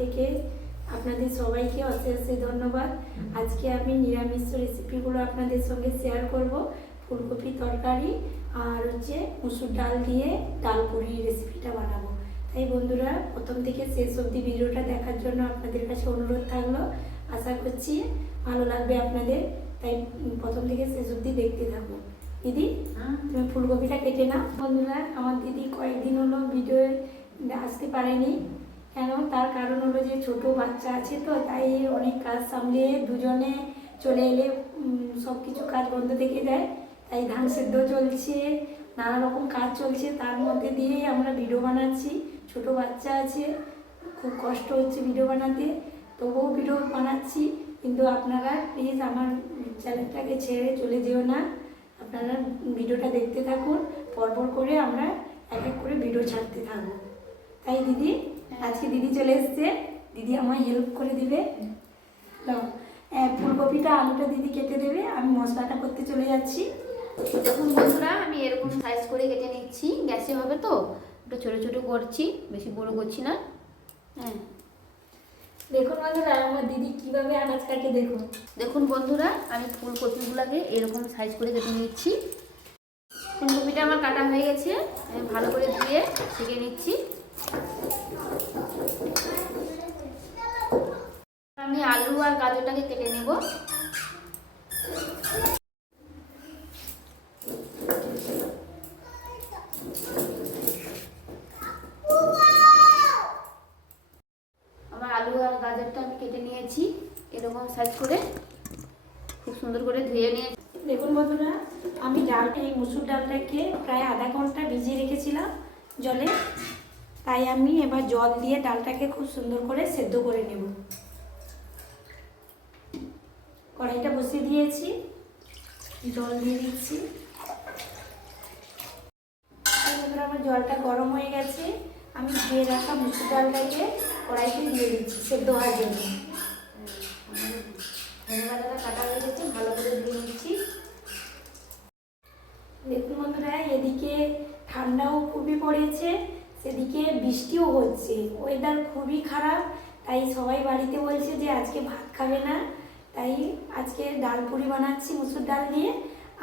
থেকে আপনাদের সবাইকে অশেষ ধন্যবাদ। আজকে আমি নিরামিষ রেসিপিগুলো আপনাদের সঙ্গে শেয়ার করব। ফুলকপি তরকারি আর মুসুর ডাল দিয়ে ডাল পুরি রেসিপিটা বানাবো। তাই বন্ধুরা, প্রথম থেকে শেষ অবধি ভিডিওটা দেখার জন্য আপনাদের কাছে অনুরোধ থাকলো। আশা করছি ভালো লাগবে আপনাদের, তাই প্রথম থেকে শেষ অবধি দেখতে থাকবো। দিদি, তুমি ফুলকপিটা কেটে নাও। বন্ধুরা, আমার দিদি কয়েকদিন হলো ভিডিও আসতে পারেনি, কেন তার কারণ হলো যে ছোট বাচ্চা আছে, তো তাই অনেক কাজ সামলিয়ে দুজনে চলে এলে সব কিছু কাজ বন্ধ থেকে যায়। তাই ধান সেদ্ধ চলছে, নানা রকম কাজ চলছে, তার মধ্যে দিয়েই আমরা ভিডিও বানাচ্ছি। ছোট বাচ্চা আছে, খুব কষ্ট হচ্ছে ভিডিও বানাতে, তবুও ভিডিও বানাচ্ছি। কিন্তু আপনারা প্লিজ আমার চ্যানেলটাকে ছেড়ে চলে যেও না, আপনারা ভিডিওটা দেখতে থাকুন। পরপর করে আমরা এক এক করে ভিডিও ছাড়তে থাকবো। তাই দিদি, আজকে দিদি চলে এসছে, দিদি আমায় হেল্প করে দিবে। ফুলকপিটা আলুটা দিদি কেটে দেবে, আমি মশলাটা করতে চলে যাচ্ছি। দেখুন বন্ধুরা, আমি এরকম সাইজ করে কেটে নিচ্ছি, গ্যাসে হবে তো একটু ছোটো ছোটো করছি, বেশি বড় করছি না। হ্যাঁ, দেখুন বন্ধুরা, আমার দিদি কিভাবে আনাজ কাটে দেখুন। দেখুন বন্ধুরা, আমি ফুলকপিগুলোকে এরকম সাইজ করে কেটে নিচ্ছি। ফুলকপিটা আমার কাটা হয়ে গেছে, আমি ভালো করে ধুয়ে ছেঁকে নিচ্ছি। আমি আলু আর গাজরটাকে কেটে নেব। আমার আলু আর গাজরটা আমি কেটে নিয়েছি এরকম সাইজ করে, খুব সুন্দর করে ধুয়ে নিয়েছি। দেখুন বন্ধুরা, আমি ডালটা, এই মুসুর ডালটাকে প্রায় আধা ঘন্টা ভিজিয়ে রেখেছিলাম জলে। তাই আমি এবার জল দিয়ে ডালটাকে খুব সুন্দর করে সেদ্ধ করে নেব। কড়াইটা বসিয়ে দিয়েছি, জল দিয়ে দিচ্ছি। বন্ধুরা, আমার জলটা গরম হয়ে গেছে, আমি ধুয়ে রাখা মুসুর ডালটাকে কড়াইতে দিয়ে দিচ্ছি সেদ্ধ হওয়ার জন্য। ধনেপাতাটা কাটা হয়ে গেছে, ভালো করে ধুয়ে নিচ্ছি। দেখুন বন্ধুরা, এদিকে ঠান্ডাও খুবই পড়েছে, সেদিকে বৃষ্টিও হচ্ছে, ওয়েদার খুবই খারাপ। তাই সবাই বাড়িতে বলছে যে আজকে ভাত খাবে না, তাই আজকে ডাল পুরি বানাচ্ছি মুসুর ডাল দিয়ে,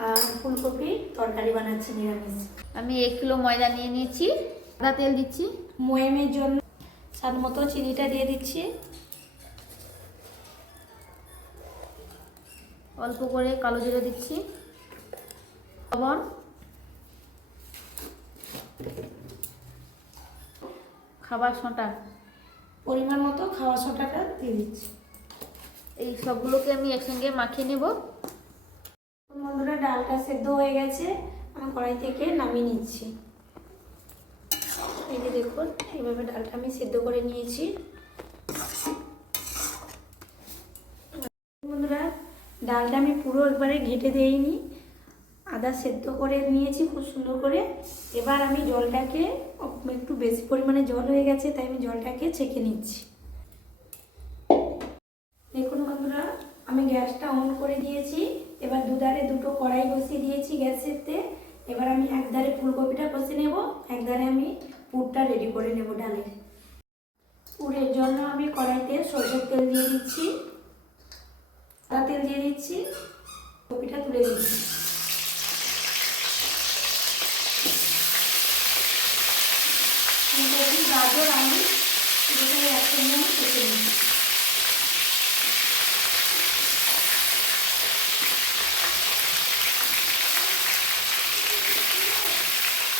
আর ফুলকপির তরকারি বানাচ্ছি নিরামিষ। আমি 1 কিলো ময়দা নিয়ে নিয়েছি, সাদা তেল দিচ্ছি। ময়ামের জন্য স্বাদ মতো চিনিটা দিয়ে দিচ্ছি। অল্প করে কালো জিরে দিচ্ছি, লবণ, খাবার সোঁটা, পরিমাণ মতো খাওয়া সোঁটাটা দিয়ে দিচ্ছি। এই সবগুলোকে আমি একসঙ্গে মাখিয়ে নেব। বন্ধুরা, ডালটা সেদ্ধ হয়ে গেছে, আমি কড়াই থেকে নামিয়ে নিচ্ছি। এই যে দেখুন, এইভাবে ডালটা আমি সেদ্ধ করে নিয়েছি। বন্ধুরা, ডালটা আমি পুরো একবারে ঘেঁটে দেইনি, আদা সেদ্ধ করে নিয়েছি খুব সুন্দর করে। এবার আমি জলটাকে, একটু বেশি পরিমাণে জল হয়ে গেছে, তাই আমি জলটাকে ছেঁকে নিচ্ছি। দেখুন বন্ধুরা, আমি গ্যাসটা অন করে দিয়েছি। এবার দুধারে দুটো কড়াই বসিয়ে দিয়েছি গ্যাসেতে। এবার আমি একধারে ফুলকপিটা কষে নেব, একধারে আমি পুরটা রেডি করে নেব ডালের। পুরের জন্য আমি কড়াইতে সরষের তেল দিয়ে দিচ্ছি, সাদা তেল দিয়ে দিচ্ছি, কপিটা তুলে দিচ্ছি। ফুলকপি, গাজর, আলু দুটোই একসঙ্গে আমি কেটে নিচ্ছি।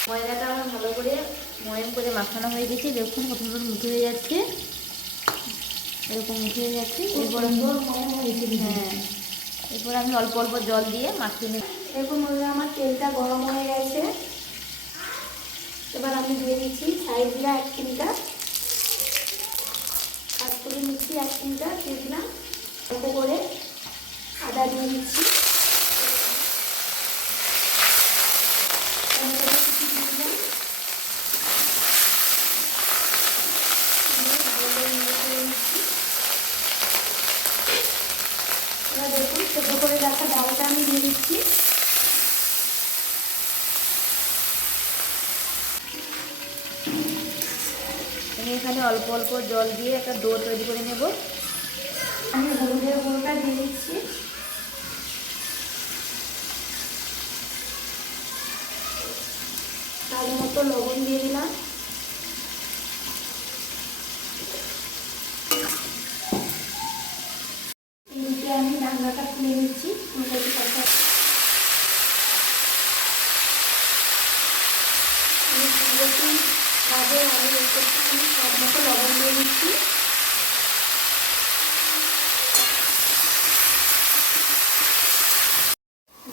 ময়দাটা আমার ভালো করে ময়াম করে মাখানো হয়ে গেছে, দেখুন কত সুন্দর মুখে হয়ে যাচ্ছে, এরকম মুখে হয়ে যাচ্ছে। এরপর হ্যাঁ, এরপর আমি অল্প অল্প জল দিয়ে মাখিয়ে নেব। দেখুন বন্ধুরা, আমার তেলটা গরম হয়ে গেছে। এবার আমি দিয়ে দিচ্ছি সাইড জিরা 1 চিমটা, কাশ্মীরি মিষ্টি 1 চিমটা দিয়ে দিলাম, অল্প করে আদা দিয়ে দিচ্ছি, এবার দেখুন সেদ্ধ করে রাখা ডালটা আমি দিয়ে দিচ্ছি। এখানে অল্প অল্প জল দিয়ে একটা ডো তৈরি করে নেব। আমি হলুদের গুঁড়োটা দিয়ে দিচ্ছি। তার মতো লবণ দিয়ে দিলাম। এদিকে আমি ঢাকনাটা খুলে নিচ্ছি। ফুলকপি কষা আমি ফুলকপি ভাজে আমি একটুখানি স্বাদ মতো লবণ দিয়ে দিচ্ছি।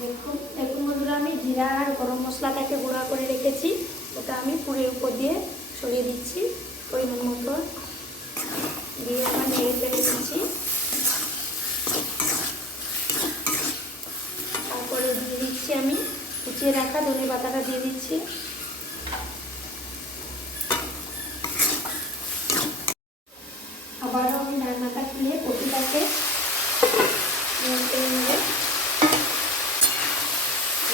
দেখুন দেখুন বন্ধুরা, আমি জিরা আর গরম মশলাটাকে গুঁড়া করে রেখেছি, ওটা আমি পুরের উপর দিয়ে ছড়িয়ে দিচ্ছি। পরিমাণ মতো দিয়ে আমার নেড়ে চেড়ে দিচ্ছি। তারপরে দিয়ে দিচ্ছি আমি কুচিয়ে রাখা ধনে পাতাটা দিয়ে দিচ্ছি। আবারও আমি ঢাকনাটা খুলে কপিটাকে নেড়ে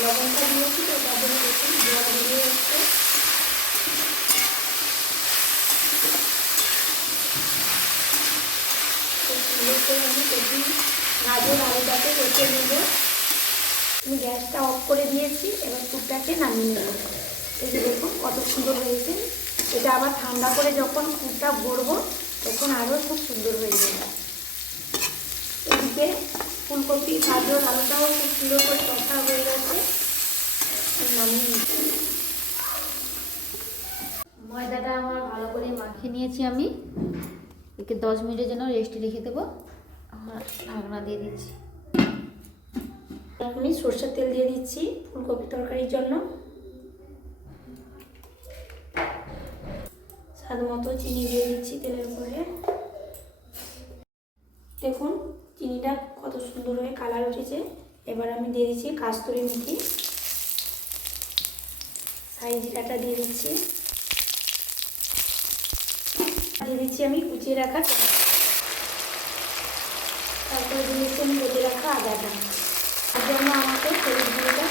লবণটা দিয়েছি, তো তাদের দেখুন জল বেরিয়ে যাচ্ছে। সুন্দর করে আমি কপি গাজর আলুটাকে কেটে নেব। আমি গ্যাসটা অফ করে দিয়েছি, এবার কুপটাকে নামিয়ে নেব। এই যে দেখুন কত সুন্দর হয়েছে। এটা আবার ঠান্ডা করে যখন কুপটা ভরবো তখন আরও খুব সুন্দর হয়ে যাবে। এদিকে ফুলকপি গাজর আলুটাও খুব সুন্দর করে কষা হয়ে গেছে, নামিয়ে নিচ্ছি। ময়দাটা আমার ভালো করে মাখিয়ে নিয়েছি আমি। একে 10 মিনিটের জন্য রেস্টে রেখে দেবো। আমার ঢাকনা দিয়ে দিচ্ছি। আমি সরষের তেল দিয়ে দিচ্ছি ফুলকপি তরকারির জন্য। স্বাদ মতো চিনি দিয়ে দিচ্ছি তেলের উপরে। দেখুন চিনিটা কত সুন্দর হয়ে কালার উঠেছে। এবার আমি দিয়ে দিচ্ছি কাস্তুরি মেথি, সাই জিরাটা দিয়ে দিচ্ছি। দিয়ে দিচ্ছি আমি কুচিয়ে রাখা টমেটো। তারপরে দিয়ে দিচ্ছি আমি বেটে রাখা আদাটা। তার জন্য আমাকে হলুদ গুঁড়োটা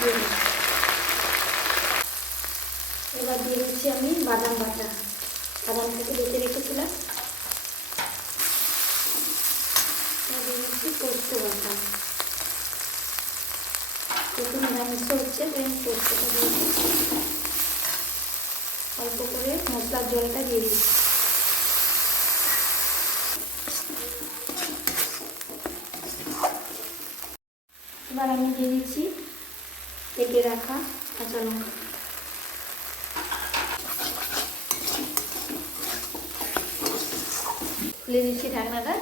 দিয়ে দিচ্ছি। এবার দিয়ে দিচ্ছি আমি বাদাম বাটা, বাদামটাকে বেটে রেখেছিলাম। দিয়ে দিচ্ছি পোস্ত বাটা। একটু নিরামিষ হচ্ছে তাই আমি পোস্তটা দিয়েছি। অল্প করে মশলার জলটা দিয়ে দিচ্ছি। এবার আমি দিয়ে দিচ্ছি কেটে রাখা কাঁচা লঙ্কা। খুলে দিচ্ছি ঢাকনাটা।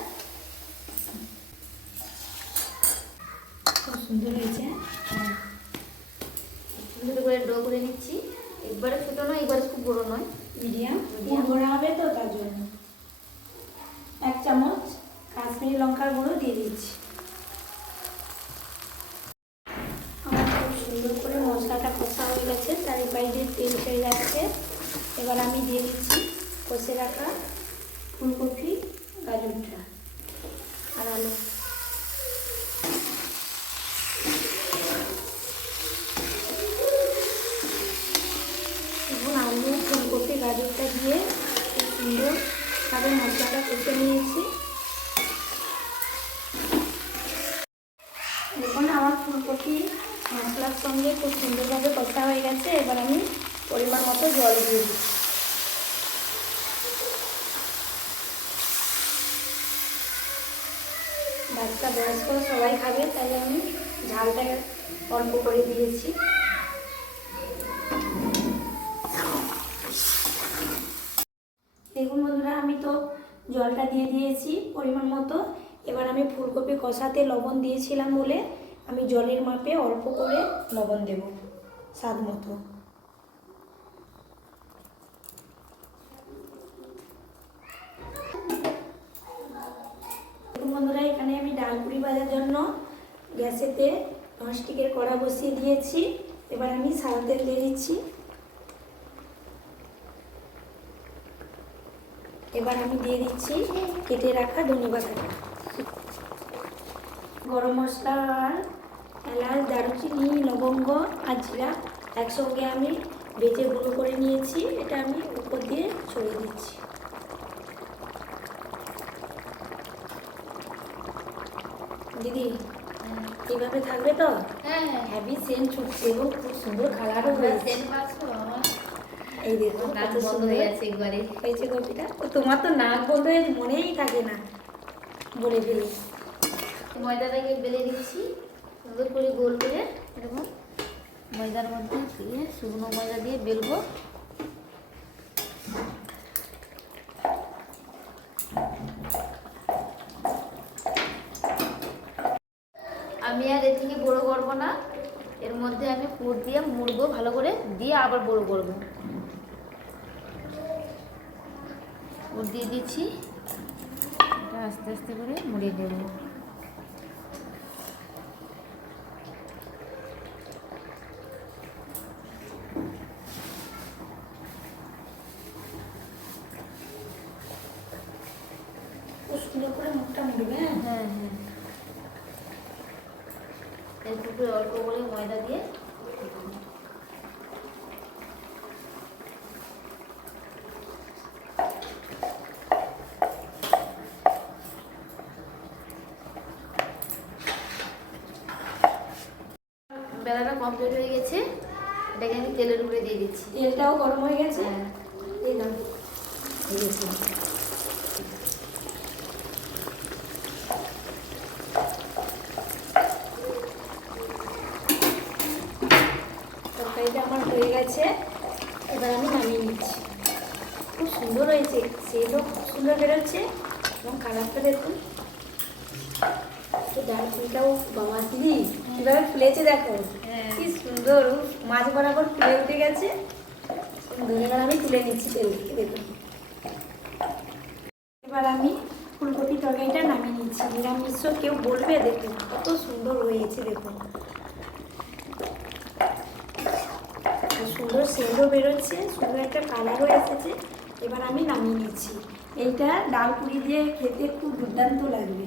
খুব সুন্দর হয়েছে। সুন্দর করে ডো করে নিচ্ছি। একবারে ছোটো নয়, একবারে খুব বড়ো নয়, মিডিয়াম ভরা হবে তো তার জন্য 1 চামচ কাশ্মীরি লঙ্কার গুঁড়ো দিয়ে দিচ্ছি। আমার খুব সুন্দর করে মশলাটা কষা হয়ে গেছে, চারিপাশে তেল ছেড়ে যাচ্ছে। এবার আমি দিয়ে দিচ্ছি কষে রাখা ফুলকপি গাজরটা আর আলু। এবং আলু ফুলকপি গাজরটা দিয়ে খুব সুন্দরভাবে মশলাটা কষে নিয়েছি। দেখুন আমার ফুলকপি মশলার সঙ্গে খুব সুন্দরভাবে কষা হয়ে গেছে। এবার আমি পরিমাণ মতো জল দিয়ে দিচ্ছি। বাচ্চা বয়স্ক সবাই খাবে, তাই আমি ঝালটা অল্প করে দিয়েছি। দেখুন বন্ধুরা, আমি তো জলটা দিয়ে দিয়েছি পরিমাণ মতো। এবার আমি ফুলকপি কষাতে লবণ দিয়েছিলাম বলে আমি জলের মাপে অল্প করে লবণ দেব স্বাদ মতো। দেখুন বন্ধুরা, এখানে আমি ডাল পুরি ভাজার জন্য গ্যাসেতে ননস্টিকের কড়া বসিয়ে দিয়েছি। এবার আমি সাদা তেল দিয়ে দিচ্ছি। এবার আমি দিয়ে দিচ্ছি কেটে রাখা ধনে পাতাটা। গরম মশলা আর এলাচ দারুচিনি লবঙ্গ আর জিরা একসঙ্গে আমি ভেজে গুঁড়ো করে নিয়েছি, এটা আমি উপর দিয়ে ছড়িয়ে দিচ্ছি। দিদি এইভাবে থাকবে তো? হ্যাঁ হ্যাঁ হ্যাভি সেন্ট ছুটছে এবং খুব সুন্দর কালারও হয়েছে। সেন্ট পাচ্ছ আমার এই দেখো নাক কত বন্ধ সুন্দর হয়ে গেছে একবারে। হয়েছে কপিটা। ও তোমার তো নাক বন্ধ হয়ে মনেই থাকে না বলে ফেলি। ময়দাটাকে বেলে দিচ্ছি সুন্দর করে গোল করে, এরকম ময়দার মধ্যে দিয়ে শুকনো ময়দা দিয়ে বেলবো। আমি আর এর থেকে বড়ো করবো না, এর মধ্যে আমি পুর দিয়ে মুড়বো ভালো করে, দিয়ে আবার বড় করবো। পুর দিয়ে দিচ্ছি, এটা আস্তে আস্তে করে মুড়িয়ে দেবো। খুব সুন্দর করে মুখটা মুড়বে। হ্যাঁ হ্যাঁ, একটু করে অল্প করে ময়দা দিয়ে বেলাটা কমপ্লিট হয়ে গেছে। এটাকে আমি তেলের উপরে দিয়ে দিচ্ছি। তেলটাও গরম হয়ে গেছে। হ্যাঁ এই নাও, এই দেখুন। তরকারিটা আমার হয়ে গেছে, এবার আমি নামিয়ে নিচ্ছি। খুব সুন্দর হয়েছে, সেটাও খুব সুন্দর বেরোচ্ছে এবং কালারটা দেখুন। তো ডাল ফুলটাও বাবা দিদি কীভাবে ফুলেছে দেখো, হ্যাঁ। কি সুন্দর মাছ বরাবর ফুলে উঠে গেছে। সুন্দর, এবার আমি তুলে নিচ্ছি তেল থেকে দেখুন। এবার আমি ফুলকপি তরকারিটা নামিয়ে নিচ্ছি। নিরামিষ কেউ বলবে দেখুন কত সুন্দর হয়েছে দেখুন, আর সুন্দর সেন্টও বেরোচ্ছে, সুন্দর একটা কালারও এসেছে। এবার আমি নামিয়ে নিচ্ছি। এইটা ডাল পুরি দিয়ে খেতে খুব দুর্দান্ত লাগবে।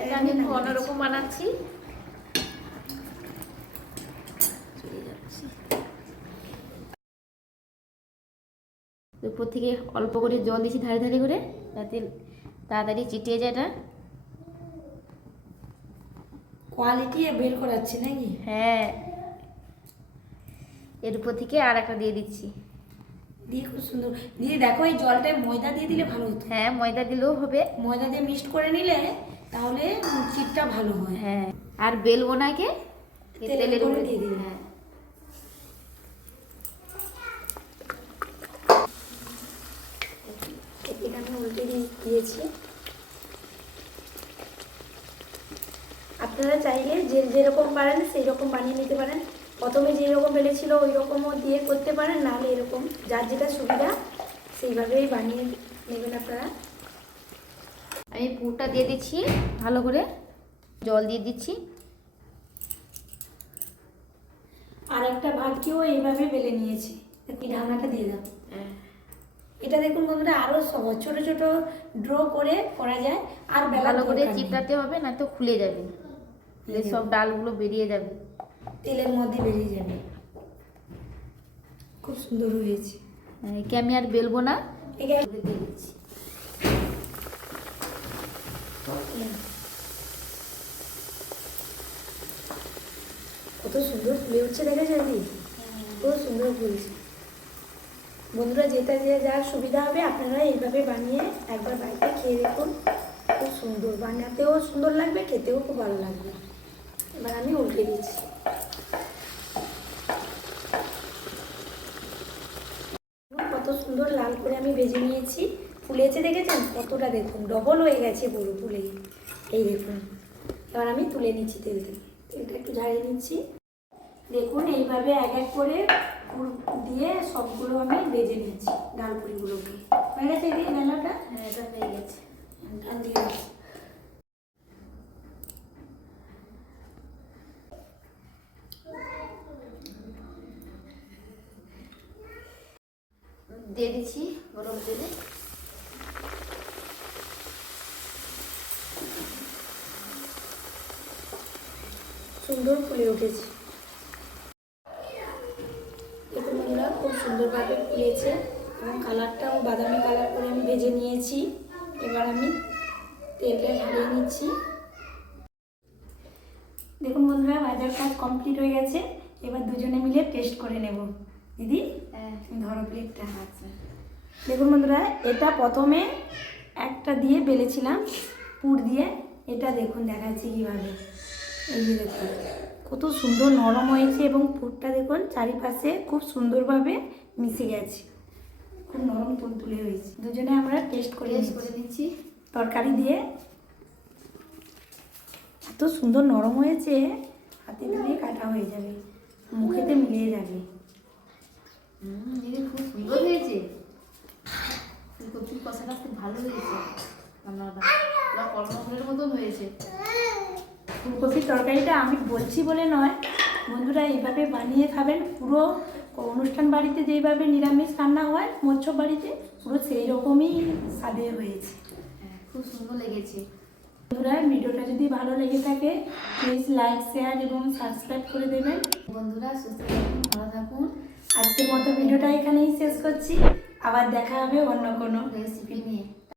এটা আমি একটু অন্যরকম বানাচ্ছি। উপর থেকে অল্প করে জল দিচ্ছি ধারে ধারে করে, যাতে তাড়াতাড়ি চিটিয়ে যায় এটা। কোয়ালিটি বের করাচ্ছে নাকি? হ্যাঁ, এর উপর থেকে আর একটা দিয়ে দিচ্ছি। দিয়ে খুব সুন্দর। দিদি দেখো এই জলটায় ময়দা দিয়ে দিলে ভালো হতো। হ্যাঁ, ময়দা দিলেও হবে। ময়দা দিয়ে মিক্সড করে নিলে তাহলে চিটটা ভালো হয়। হ্যাঁ, আর বেলবো না কে তেলের উপরে দিয়ে দিবি। হ্যাঁ, এটা আমি উল্টে দিয়েছি। আপনারা চাইলে যে যেরকম পারেন সেই রকম বানিয়ে নিতে পারেন। প্রথমে যেরকম বেলেছিল ওই রকমও দিয়ে করতে পারেন, নাহলে এরকম যার যেটা সুবিধা সেইভাবেই বানিয়ে নেবেন আপনারা। আমি পুরটা দিয়ে দিচ্ছি ভালো করে, জল দিয়ে দিচ্ছি। আর একটা ভাতকেও এইভাবে বেলে নিয়েছি। এই ঢাকনাটা দিয়ে দাও। এটা দেখুন বন্ধুরা আরও সহজ, ছোটো ছোটো ড্র করে করা যায়। আর ভালো করে দরকার নেই। চিপটাতে হবে, না তো খুলে যাবে, সব ডালগুলো বেরিয়ে যাবে, তেলের মধ্যে বেরিয়ে যাবে। খুব সুন্দর হয়েছে। একে আমি আর বেলবো না, একে দিয়ে দিচ্ছি। কত সুন্দর ফুলে উঠছে দেখেছো দিদি, খুব সুন্দর ফুলছে। বন্ধুরা যেটা যে যার সুবিধা হবে আপনারা এইভাবে বানিয়ে একবার বাড়িতে খেয়ে দেখুন। খুব সুন্দর, বানাতেও সুন্দর লাগবে, খেতেও খুব ভালো লাগবে। এবার আমি উল্টে দিচ্ছি। কত সুন্দর লাল করে আমি ভেজে নিয়েছি, ফুলেছে দেখেছেন কতটা, দেখুন ডবল হয়ে গেছে পুরো ফুলে। এই দেখুন, এবার আমি তুলে নিচ্ছি তেলটা একটু ঝাড়িয়ে নিচ্ছি। দেখুন এইভাবে এক এক করে পুর দিয়ে সবগুলো আমি ভেজে নিচ্ছি ডাল পুরিগুলোকে। হয়ে গেছে দিয়ে মেলাটা? হ্যাঁ, এটা হয়ে গেছে। ডাল দিয়ে দিচ্ছি। দিয়ে দিচ্ছি গরম তেলে। সুন্দর ফুলে উঠেছে। দেখুন ভেজে নিয়েছি। এবার আমি তেলটা ঢালিয়ে নিচ্ছি। দেখুন বন্ধুরা, ভাজার কাজ কমপ্লিট হয়ে গেছে। এবার দুজনে মিলে টেস্ট করে নেব। দিদি তুমি ধরো প্লেটটা। আচ্ছা, দেখুন বন্ধুরা, এটা প্রথমে একটা দিয়ে বেলেছিলাম পুর দিয়ে। এটা দেখুন দেখাচ্ছি কীভাবে। এই যে দেখুন কত সুন্দর নরম হয়েছে এবং পুরটা দেখুন চারিপাশে খুব সুন্দরভাবে মিশে গেছে, খুব নরম তুলতুলে হয়েছে। দুজনে আমরা টেস্ট করে নিচ্ছি। তরকারি দিয়ে এত সুন্দর নরম হয়েছে, হাতে দিলে কাটা হয়ে যাবে, মুখেতে মিলিয়ে যাবে। দিদি খুব সুন্দর হয়েছে, ফুলকপির কষাটা খুব ভালো হয়েছে, রান্নাটা পুরো কর্মফলের মতন হয়েছে। ফুলকপির তরকারিটা আমি বলছি বলে নয়, বন্ধুরা এইভাবে বানিয়ে খাবেন। পুরো অনুষ্ঠান বাড়িতে যেইভাবে নিরামিষ রান্না হয় মৎস্য বাড়িতে, পুরো সেই রকমই স্বাদের হয়েছে। হ্যাঁ, খুব সুন্দর লেগেছে। বন্ধুরা, ভিডিওটা যদি ভালো লেগে থাকে প্লিজ লাইক, শেয়ার এবং সাবস্ক্রাইব করে দেবেন। বন্ধুরা সুস্থ থাকুন, ভালো থাকুন। আজকের মতো ভিডিওটা এখানেই শেষ করছি। আবার দেখা হবে অন্য কোনো রেসিপি নিয়ে।